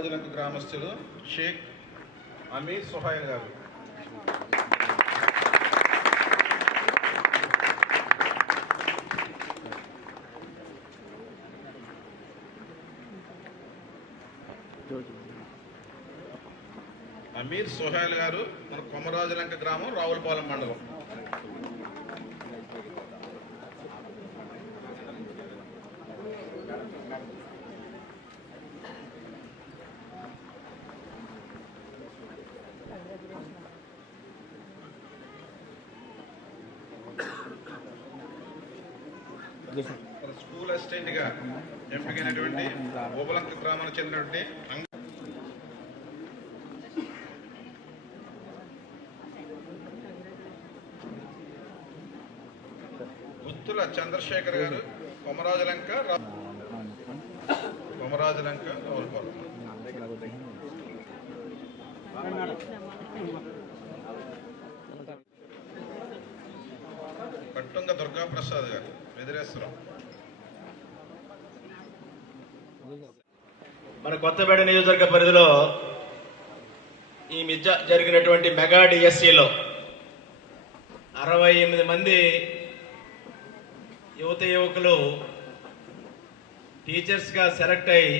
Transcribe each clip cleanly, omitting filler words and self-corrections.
కొమరాజులంక గ్రామస్తులు షేక్ అమీర్ సుహైల్ గారు. అమీర్ సుహైల్ గారు మన కొమరాజులంక గ్రామం, రావులపాలెం మండలం. స్కూల్ అసిస్టెంట్ గా ఎంపికైనటువంటి ఓబలంక గ్రామానికి చెందినటువంటి గుత్తుల చంద్రశేఖర్ గారు, కొమరాజులంక రావులపాలెం. కట్టుంగ దుర్గాప్రసాద్ గారు, వెదిరేశ్వరం. మన కొత్తపేట నియోజకవర్గ పరిధిలో ఈ మధ్య జరిగినటువంటి మెగా డిఎస్సిలో 68 మంది యువకులు టీచర్స్గా సెలెక్ట్ అయి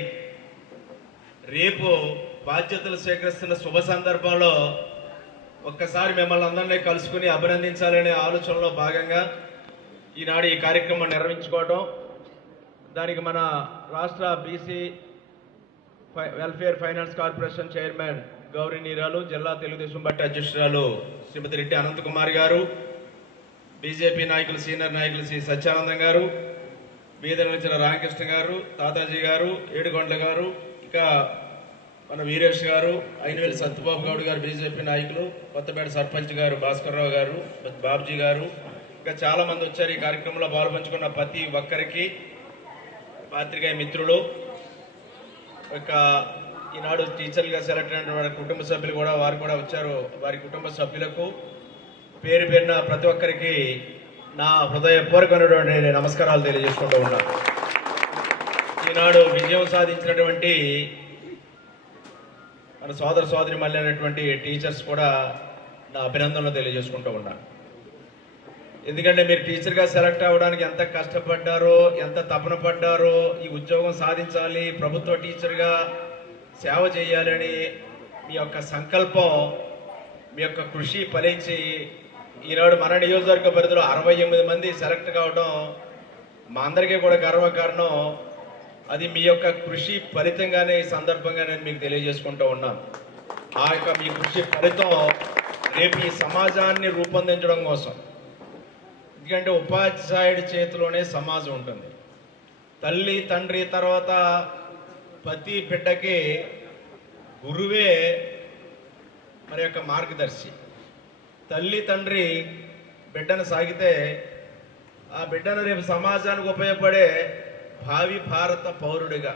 రేపు బాధ్యతలు స్వీకరిస్తున్న శుభ సందర్భంలో ఒక్కసారి మిమ్మల్ని అందరినీ కలుసుకుని అభినందించాలనే ఆలోచనలో భాగంగా ఈనాడు ఈ కార్యక్రమం నిర్వహించుకోవడం. దానికి మన రాష్ట్ర BC welfare finance corporation chairman గౌరవనీయురాలు, జిల్లా తెలుగుదేశం పార్టీ అధ్యక్షురాలు శ్రీమతి రెడ్డి అనంతకుమార్ గారు, బీజేపీ నాయకులు, సీనియర్ నాయకులు శ్రీ సత్యానందం గారు, బీదర్ నుంచి రామకృష్ణ గారు, తాతాజీ గారు, ఏడుకొండల గారు, ఇంకా మన వీరేష్ గారు, అయినవేలి సత్యబాబు గౌడ్ గారు, బీజేపీ నాయకులు, కొత్తపేట సర్పంచ్ గారు భాస్కర్రావు గారు, బాబ్జీ గారు, ఇంకా చాలా మంది వచ్చారు. ఈ కార్యక్రమంలో పాల్పంచుకున్న ప్రతి ఒక్కరికి పాత్రికేయ మిత్రులు, ఇక ఈనాడు టీచర్లుగా సెలెక్ట్ అయిన కుటుంబ సభ్యులు కూడా వారు కూడా వచ్చారు. వారి కుటుంబ సభ్యులకు పేరు పేరున ప్రతి ఒక్కరికి నా హృదయపూర్వకమైనటువంటి నమస్కారాలు తెలియజేసుకుంటూ ఉన్నాను. ఈనాడు విజయం సాధించినటువంటి మన సోదరి మళ్ళీ అయినటువంటి టీచర్స్ కూడా నా అభినందనలు తెలియజేసుకుంటూ ఉన్నాను. ఎందుకంటే మీరు టీచర్గా సెలెక్ట్ అవ్వడానికి ఎంత కష్టపడ్డారో, ఎంత తపన పడ్డారో, ఈ ఉద్యోగం సాధించాలి, ప్రభుత్వ టీచర్గా సేవ చేయాలని మీ యొక్క సంకల్పం, మీ యొక్క కృషి ఫలించి ఈనాడు మన నియోజకవర్గ పరిధిలో 68 మంది సెలెక్ట్ కావడం మా అందరికీ కూడా గర్వకారణం. అది మీ యొక్క కృషి ఫలితంగానే ఈ సందర్భంగా నేను మీకు తెలియజేసుకుంటూ ఉన్నాను. ఆ యొక్క మీ కృషి ఫలితం రేపు ఈ సమాజాన్ని రూపొందించడం కోసం. ఎందుకంటే ఉపాధ్యాయుడి చేతిలోనే సమాజం ఉంటుంది. తల్లి తండ్రి తర్వాత ప్రతి బిడ్డకి గురువే మరి యొక్క మార్గదర్శి. తల్లి తండ్రి బిడ్డను సాగితే ఆ బిడ్డను రేపు సమాజానికి ఉపయోగపడే భావి భారత పౌరుడిగా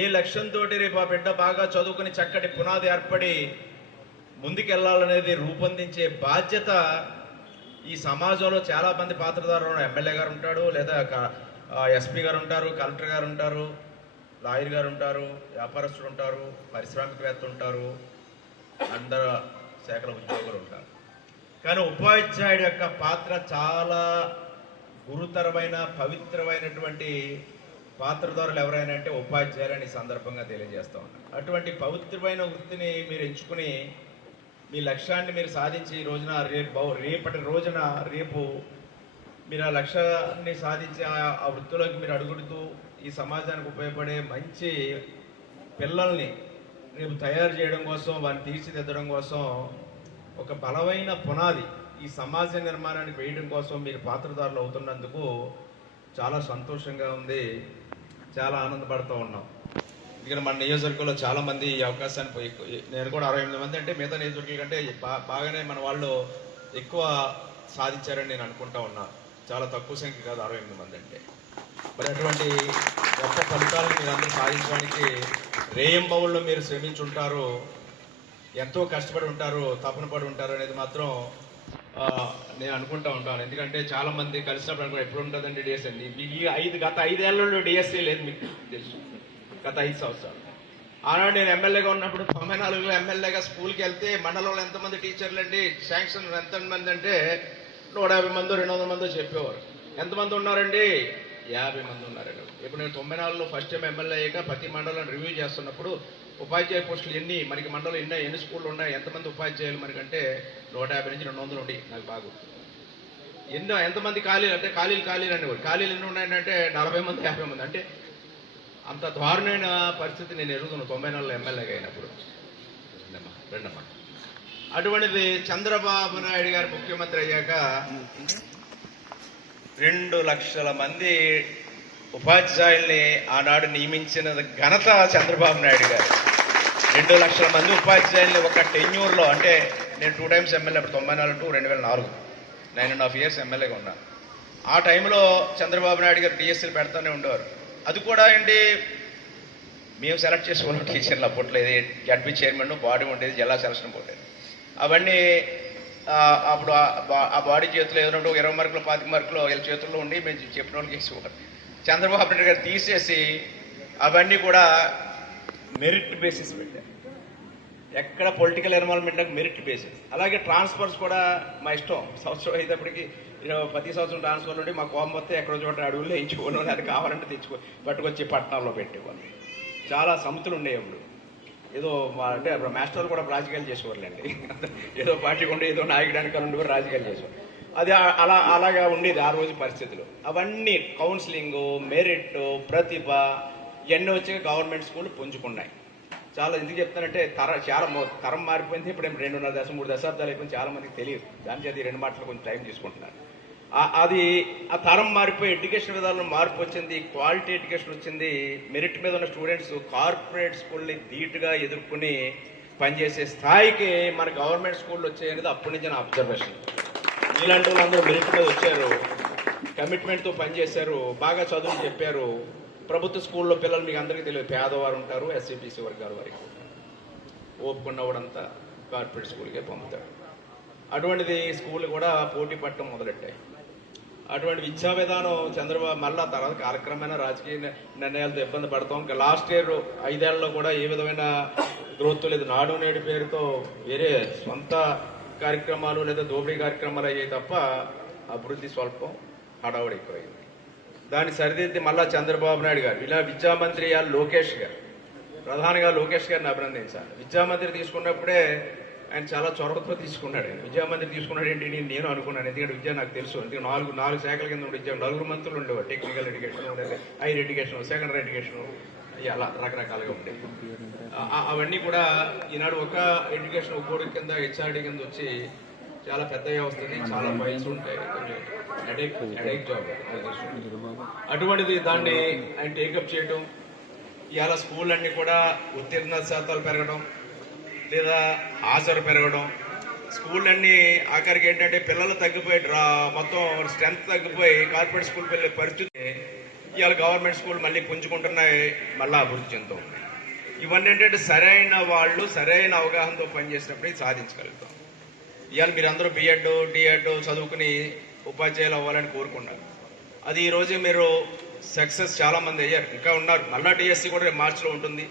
ఏ లక్ష్యంతో రేపు ఆ బిడ్డ బాగా చదువుకుని చక్కటి పునాది ఏర్పడి ముందుకెళ్లాలనేది రూపొందించే బాధ్యత ఈ సమాజంలో చాలా మంది పాత్రదారులు. ఎమ్మెల్యే గారు ఉంటాడు, లేదా ఎస్పీ గారు ఉంటారు, కలెక్టర్ గారు ఉంటారు, లాయర్ గారు ఉంటారు, వ్యాపారస్తులు ఉంటారు, పారిశ్రామికవేత్త ఉంటారు, అందరు శాఖల ఉద్యోగులు ఉంటారు. కానీ ఉపాధ్యాయుడి యొక్క పాత్ర చాలా గురుతరమైన, పవిత్రమైనటువంటి పాత్రదారులు ఎవరైనా అంటే ఉపాధ్యాయులని ఈ సందర్భంగా తెలియజేస్తూ ఉన్నారు. అటువంటి పవిత్రమైన వృత్తిని మీరు ఎంచుకుని మీ లక్ష్యాన్ని మీరు సాధించి ఈ రోజున రేపటి రోజున రేపు మీరు ఆ లక్ష్యాన్ని సాధించి ఆ వృత్తిలోకి మీరు అడుగుడుతూ ఈ సమాజానికి ఉపయోగపడే మంచి పిల్లల్ని రేపు తయారు చేయడం కోసం, వారిని తీర్చిదిద్దడం కోసం ఒక బలమైన పునాది ఈ సమాజ నిర్మాణానికి వేయడం కోసం మీరు పాత్రదారులు అవుతున్నందుకు చాలా సంతోషంగా ఉంది, చాలా ఆనందపడుతూ ఉన్నాం. ఇక్కడ మన నియోజకవర్గంలో చాలా మంది ఈ అవకాశాన్ని నేను కూడా 68 మంది అంటే మిగతా నియోజకవర్గాల కంటే బాగానే మన వాళ్ళు ఎక్కువ సాధించారని నేను అనుకుంటా ఉన్నాను. చాలా తక్కువ సంఖ్య కాదు 68 మంది అంటే. మరి అటువంటి గొప్ప ఫలితాలను మీరు అందరూ సాధించడానికి రేయింబవుల్లో మీరు శ్రమించుంటారు, ఎంతో కష్టపడి ఉంటారు, తపన పడి ఉంటారు అనేది మాత్రం నేను అనుకుంటా ఉంటాను. ఎందుకంటే చాలా మంది కలిసినప్పుడు అనుకో ఎప్పుడు ఉంటుందండి డిఎస్సీ. గత 5 ఏళ్లలో డిఎస్సీ లేదు, మీకు తెలుసు. గత 5 సంవత్సరాలు ఆనాడు నేను ఎమ్మెల్యేగా ఉన్నప్పుడు 94లో ఎమ్మెల్యేగా స్కూల్కి వెళ్తే మండలంలో ఎంతమంది టీచర్లు అండి, శాంక్షన్ ఎంతమంది అంటే 150 మందో 200 మందో చెప్పేవారు. ఎంతమంది ఉన్నారండి? 50 మంది ఉన్నారండి. ఇప్పుడు నేను 94లో ఫస్ట్ టైం ఎమ్మెల్యే అయ్యాక ప్రతి మండలం రివ్యూ చేస్తున్నప్పుడు ఉపాధ్యాయ పోస్టులు మనకి మండలం ఎన్ని స్కూళ్ళు ఉన్నాయి, ఎంతమంది ఉపాధ్యాయులు మనకంటే 150 నుంచి 200 ఉండి నాకు బాగా గుర్తు. ఎంతమంది ఖాళీలు అంటే ఖాళీలు అనేవారు. ఖాళీలు ఎన్ని ఉన్నాయంటే 40 మంది 50 మంది. అంటే అంత దారుణమైన పరిస్థితి నేను ఎరుగుతున్నాను 94లో ఎమ్మెల్యేగా అయినప్పుడు. రెండమ్మా. అటువంటిది చంద్రబాబు నాయుడు గారు ముఖ్యమంత్రి అయ్యాక 2 లక్షల మంది ఉపాధ్యాయుల్ని ఆనాడు నియమించిన ఘనత చంద్రబాబు నాయుడు గారు. 2 లక్షల మంది ఉపాధ్యాయుల్ని ఒక టెన్యూర్లో, అంటే నేను 2 టైమ్స్ ఎమ్మెల్యే, 94 to 2004 9.5 years ఎమ్మెల్యేగా ఉన్నాను. ఆ టైంలో చంద్రబాబు నాయుడు గారు డిఎస్సీలు పెడతానే ఉండేవారు. అది కూడా ఏంటి, మేము సెలెక్ట్ చేసుకోవాలి టీచర్లు అప్పట్లో. ఇది జడ్పీ చైర్మన్ బాడీ ఉండేది, జిల్లా సెలక్షన్ పోలేదు. అవన్నీ అప్పుడు ఆ బాడీ చేతిలో ఏదైనా 20 మార్కులు 25 మార్కులు వీళ్ళ చేతుల్లో ఉండి మేము చెప్పిన వాళ్ళకి వేసేవారు. చంద్రబాబు నాయుడు గారు తీసేసి అవన్నీ కూడా మెరిట్ బేసిస్ పెట్టారు. ఎక్కడ పొలిటికల్ ఇన్వాల్వ్మెంట్ మెరిట్ బేసిస్. అలాగే ట్రాన్స్ఫర్స్ కూడా మా ఇష్టం. సంవత్సరం అయ్యేటప్పటికి ప్రతి సంవత్సరం ట్రాన్స్ఫర్ నుండి మా కోపం వస్తే ఎక్కడో చోట అడవుల్లో ఎంచుకోను, అది కావాలంటే పట్టుకొచ్చి పట్టణాల్లో పెట్టేవాళ్ళు. చాలా సమితులు ఉండేవి అప్పుడు. ఏదో అంటే అప్పుడు మాస్టర్లు కూడా రాజకీయాలు చేసేవాళ్ళండి. ఏదో పార్టీ ఉండి ఏదో నాయకుడానికి ఉండి కూడా రాజకీయాలు చేసేవారు. అది అలాగా ఉండేది ఆ రోజు పరిస్థితులు. అవన్నీ కౌన్సిలింగ్, మెరిట్, ప్రతిభ ఇవన్నీ వచ్చి గవర్నమెంట్ స్కూల్ పుంజుకున్నాయి. చాలా ఎందుకు చెప్తానంటే చాలా తరం మారిపోయింది. ఇప్పుడు 2.5 3 దశాబ్దాలు అయిపోయింది. చాలా మందికి తెలియదు. దాని చేతి 2 మాటలు కొంచెం టైం తీసుకుంటున్నారు. ఆ తరం మారిపోయి ఎడ్యుకేషన్ విధానంలో మార్పు వచ్చింది, క్వాలిటీ ఎడ్యుకేషన్ వచ్చింది. మెరిట్ మీద ఉన్న స్టూడెంట్స్ కార్పొరేట్ స్కూల్ని ధీటుగా ఎదుర్కొని పనిచేసే స్థాయికి మన గవర్నమెంట్ స్కూళ్ళు వచ్చాయనేది అప్పటి నుంచి నా అబ్జర్వేషన్. ఇలాంటి వాళ్ళందరూ మెరిట్ మీద వచ్చారు, కమిట్మెంట్తో పనిచేశారు, బాగా చదువులు చెప్పారు. ప్రభుత్వ స్కూల్లో పిల్లలు మీకు అందరికీ తెలియదు, పేదవారు ఉంటారు, ఎస్సీబీసీ వర్గాల వరకు. ఓపుకున్నవాడంతా కార్పొరేట్ స్కూల్కే పంపుతాడు. అటువంటిది స్కూల్ కూడా పోటీ పట్టడం మొదలెట్టాయి. అటువంటి విద్యా విధానం చంద్రబాబు మళ్ళా తర్వాత కాలక్రమేణా రాజకీయ నిర్ణయాలతో ఇబ్బంది పడతాం. ఇంకా లాస్ట్ ఇయర్ 5 ఏళ్లలో కూడా ఏ విధమైన గ్రోత్ లేదు. నాడు నేడు పేరుతో వేరే సొంత కార్యక్రమాలు లేదా దోపిడీ కార్యక్రమాలు అయ్యాయి తప్ప అభివృద్ధి స్వల్పం, హడావుడి ఎక్కువైంది. దాన్ని సరిదిద్ది మళ్ళా చంద్రబాబు నాయుడు గారు, ఇలా విద్యామంత్రి లోకేష్ గారు, ప్రధానంగా లోకేష్ గారిని అభినందించాలి. విద్యామంత్రి తీసుకున్నప్పుడే ఆయన చాలా చొరవతో తీసుకున్నాడు. విద్యామంత్రి తీసుకున్నాడు ఏంటి నేను అనుకున్నాను. ఎందుకంటే విద్య నాకు తెలుసు. ఎందుకంటే 4 శాఖల కింద ఉండే 4 మంత్రులు ఉండేవారు. టెక్నికల్ ఎడ్యుకేషన్ ఉండేది, హైయర్ ఎడ్యుకేషన్, సెకండరీ ఎడ్యుకేషన్, అలా రకరకాలుగా ఉండేది. అవన్నీ కూడా ఈనాడు ఒక ఎడ్యుకేషన్ ఒక కోడి కింద హెచ్ఆర్డీ కింద వచ్చి చాలా పెద్ద వస్తుంది, చాలా ఫైల్స్ ఉంటాయి, కొంచెం హెడేక్ జాబ్. అటువంటిది దాన్ని ఆయన టేకప్ చేయడం, ఇవాళ స్కూల్ అన్ని కూడా ఉత్తీర్ణ శాతాలు పెరగడం లేదా హాజరు పెరగడం, స్కూల్ అన్ని ఆఖరికి ఏంటంటే పిల్లలు తగ్గిపోయి మొత్తం స్ట్రెంత్ తగ్గిపోయి కార్పొరేట్ స్కూల్కి వెళ్ళే పరిస్థితి ఇవాళ గవర్నమెంట్ స్కూల్ మళ్ళీ పుంజుకుంటున్నాయి, మళ్ళీ అభివృద్ధి చెందుతూ ఉన్నాయి. ఇవన్నీ ఏంటంటే సరైన వాళ్ళు సరైన అవగాహనతో పనిచేసినప్పుడు ఇది సాధించగలుగుతాం. ఇవాళ మీరందరూ బిఎడ్ డిఎడ్ చదువుకుని ఉపాధ్యాయులు అవ్వాలని కోరుకున్నారు. అది ఈరోజు మీరు సక్సెస్ చాలా మంది అయ్యారు, ఇంకా ఉన్నారు. మళ్ళా డిఎస్సి కూడా మార్చిలో ఉంటుంది.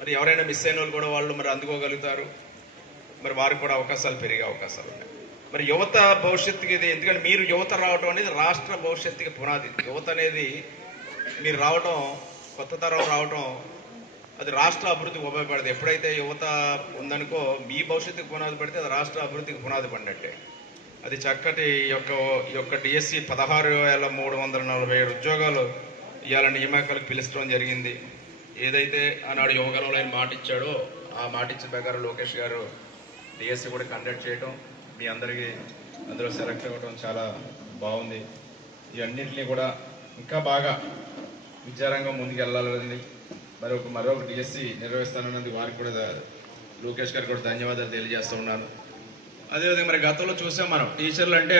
మరి ఎవరైనా మిస్ అయిన వాళ్ళు కూడా వాళ్ళు మరి అందుకోగలుగుతారు. మరి వారికి కూడా అవకాశాలు పెరిగే అవకాశాలు ఉన్నాయి. మరి యువత భవిష్యత్తుకి ఇది, ఎందుకంటే మీరు యువత రావడం అనేది రాష్ట్ర భవిష్యత్తుకి పునాది. యువత అనేది మీరు రావడం, కొత్త తరం రావడం, అది రాష్ట్ర అభివృద్ధికి ఉపయోగపడదు. ఎప్పుడైతే యువత ఉందనుకో మీ భవిష్యత్తుకి పునాది పడితే అది రాష్ట్ర అభివృద్ధికి పునాది పడినట్టే. అది చక్కటి ఈ యొక్క డిఎస్సి 16,347 ఉద్యోగాలు ఇవాళ నియామకాలకు పిలుచడం జరిగింది. ఏదైతే ఆనాడు యువగలంలో ఆయన మాట ఇచ్చాడో ఆ మాట ఇచ్చిన ప్రకారం లోకేష్ గారు డిఎస్సి కూడా కండక్ట్ చేయడం, మీ అందరికీ అందులో సెలెక్ట్ అవ్వడం చాలా బాగుంది. ఇవన్నింటినీ కూడా ఇంకా బాగా విద్యారంగం ముందుకు వెళ్ళాలని మరొక డిఎస్సి నిర్వహిస్తానన్నది వారికి కూడా లోకేష్ గారికి కూడా ధన్యవాదాలు తెలియజేస్తూ ఉన్నాను. అదేవిధంగా మరి గతంలో చూసాం మనం టీచర్లు అంటే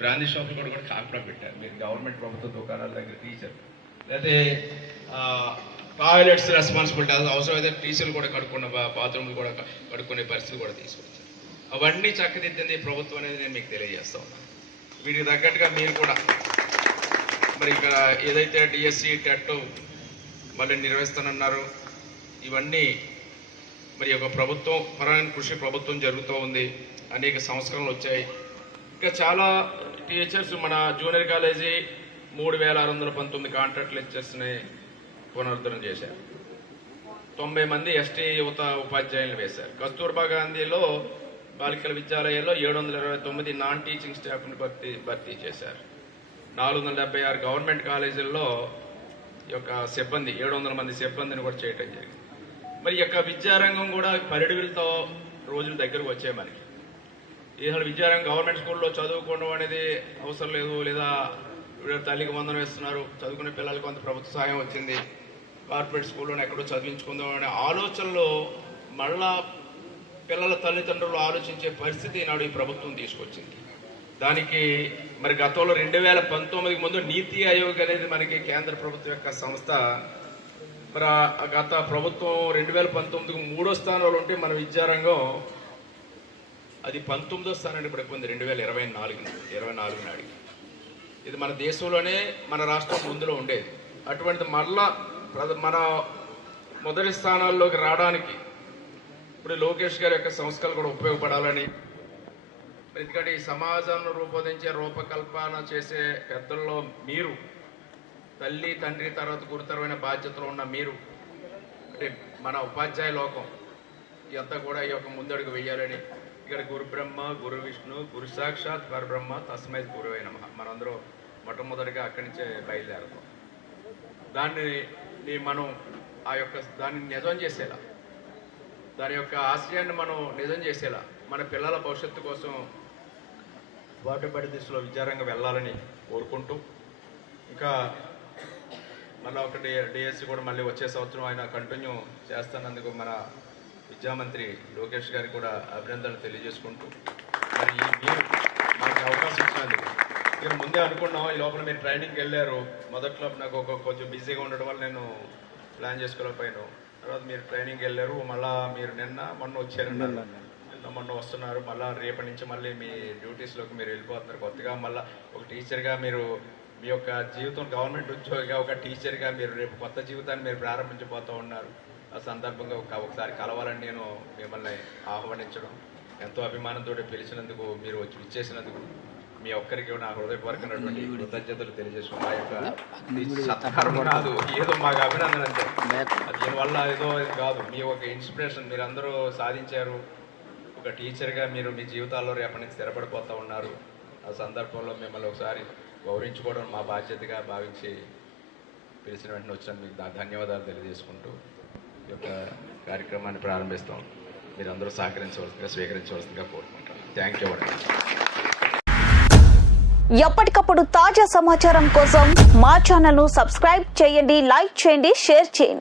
బ్రాందీ షాపులు కూడా కాకుండా పెట్టారు. మీరు గవర్నమెంట్ ప్రభుత్వ దుకాణాల దగ్గర టీచర్ లేకపోతే టాయిలెట్స్ రెస్పాన్సిబిలిటీ, అవసరమైతే టీచర్లు కూడా కడుక్కున్న బాత్రూమ్లు కూడా కడుక్కునే పరిస్థితులు కూడా తీసుకొచ్చారు. అవన్నీ చక్కదిద్దింది ప్రభుత్వం అనేది నేను మీకు తెలియజేస్తా ఉన్నాను. వీటికి తగ్గట్టుగా మీరు కూడా మరి ఇక్కడ ఏదైతే డిఎస్సి టెట్ మళ్ళీ నిర్వహిస్తానన్నారు, ఇవన్నీ మరి ఒక ప్రభుత్వం పరమైన కృషి ప్రభుత్వం జరుగుతూ ఉంది. అనేక సంస్కరణలు వచ్చాయి. ఇంకా చాలా టీచర్స్ మన జూనియర్ కాలేజీ 3619 కాంట్రాక్ట్ లెక్చర్స్ని పునరుద్ధరణ చేశారు. 90 మంది ఎస్టీ యువత ఉపాధ్యాయులు వేశారు. కస్తూర్బా గాంధీలో బాలికల విద్యాలయాల్లో 729 నాన్ టీచింగ్ స్టాఫ్ని భర్తీ చేశారు. 476 గవర్నమెంట్ కాలేజీల్లో ఈ యొక్క సిబ్బంది 700 మంది సిబ్బందిని కూడా చేయటం జరిగింది. మరి ఈ యొక్క విద్యారంగం కూడా పరిడివిలతో రోజులు దగ్గరకు వచ్చాయి. మనకి ఈసారి విద్యారంగం గవర్నమెంట్ స్కూల్లో చదువుకోవడం అనేది అవసరం లేదు, లేదా తల్లికి వందనం ఇస్తున్నారు, చదువుకునే పిల్లలకు కొంత ప్రభుత్వ సహాయం వచ్చింది, కార్పొరేట్ స్కూల్లోనే ఎక్కడో చదివించుకుందాం అనే ఆలోచనలో మళ్ళా పిల్లల తల్లిదండ్రులు ఆలోచించే పరిస్థితి నాడు ఈ ప్రభుత్వం తీసుకొచ్చింది. దానికి మరి గతంలో 2019 ముందు నీతి ఆయోగ్ అనేది మనకి కేంద్ర ప్రభుత్వం యొక్క సంస్థ. మరి గత ప్రభుత్వం 2019కు 3వ స్థానంలో ఉంటే మన విద్యారంగం అది 19వ స్థానానికి పడిపోయింది 2024 నాటికి. ఇది మన దేశంలోనే మన రాష్ట్రం ముందులో ఉండేది. అటువంటి మళ్ళా మన మొదటి స్థానాల్లోకి రావడానికి ఇప్పుడు లోకేష్ గారి యొక్క సంస్కరణలు కూడా ఉపయోగపడాలని, ఎందుకంటే ఈ సమాజాన్ని రూపొందించే రూపకల్పన చేసే పెద్దల్లో మీరు, తల్లి తండ్రి తర్వాత గురుతరమైన బాధ్యతలు ఉన్న మీరు, అంటే మన ఉపాధ్యాయ లోకం ఇదంతా కూడా ఈ యొక్క ముందడుగు వేయాలని, ఇక్కడ గురు బ్రహ్మ గురు విష్ణు గురు సాక్షాత్ పరబ్రహ్మ తస్మై గురువే నమః మనందరూ మొట్టమొదటిగా అక్కడి నుంచే బయలుదేరుతాం. దాన్ని మనం దాన్ని నిజం చేసేలా, దాని యొక్క ఆశయాన్ని మనం నిజం చేసేలా మన పిల్లల భవిష్యత్తు కోసం వాటిపడి దిశలో విద్యారంగం వెళ్ళాలని కోరుకుంటూ, ఇంకా మళ్ళీ ఒకటి డిఎస్సి కూడా మళ్ళీ వచ్చే సంవత్సరం ఆయన కంటిన్యూ చేస్తున్నందుకు మన విద్యామంత్రి లోకేష్ గారికి కూడా అభినందనలు తెలియజేసుకుంటూ, మరి మీరు మనకి అవకాశం ఇచ్చినందుకు ఇక్కడ ముందే అనుకున్నాం. ఈ లోపల మీరు ట్రైనింగ్కి వెళ్ళారు. మొదట్లో నాకు కొంచెం బిజీగా ఉండడం వల్ల నేను ప్లాన్ చేసుకోలేకపోయాను. తర్వాత మీరు ట్రైనింగ్కి వెళ్ళారు. మళ్ళీ మీరు మొన్న వచ్చారు, మొన్న వస్తున్నారు. మళ్ళీ రేపటి నుంచి మళ్ళీ మీ డ్యూటీస్లోకి మీరు వెళ్ళిపోతున్నారు. కొత్తగా మళ్ళీ ఒక టీచర్గా మీరు మీ యొక్క జీవితం గవర్నమెంట్ ఉద్యోగిగా ఒక టీచర్గా మీరు రేపు కొత్త జీవితాన్ని మీరు ప్రారంభించబోతూ ఉన్నారు. ఆ సందర్భంగా ఒకసారి కలవాలని నేను మిమ్మల్ని ఆహ్వానించడం, ఎంతో అభిమానంతో పిలిచినందుకు, మీరు వచ్చి ఇచ్చేసినందుకు మీ ఒక్కరికి నా హృదయపూర్వకమైనటువంటి కృతజ్ఞతలు తెలియజేసుకున్నాను. మా యొక్క సత్కారం కాదు, ఏదో మాకు అభినందన అంతే. దీనివల్ల ఏదో కాదు, మీ ఒక ఇన్స్పిరేషన్ మీరందరూ సాధించారు. ఒక టీచర్గా మీరు మీ జీవితాల్లో రేపటి నుంచి స్థిరపడిపోతూ ఉన్నారు. ఆ సందర్భంలో మిమ్మల్ని ఒకసారి గౌరవించుకోవడం మా బాధ్యతగా భావించి పిలిచిన వెంటనే వచ్చిన మీకు ధన్యవాదాలు తెలియజేసుకుంటూ ఈ యొక్క కార్యక్రమాన్ని ప్రారంభిస్తాం. మీరందరూ సహకరించవలసిందిగా స్వీకరించవలసిందిగా కోరుకుంటాను. Thank you. ఎప్పటికప్పుడు తాజా సమాచారం కోసం మా ఛానల్ను సబ్స్క్రైబ్ చేయండి, లైక్ చేయండి, షేర్ చేయండి.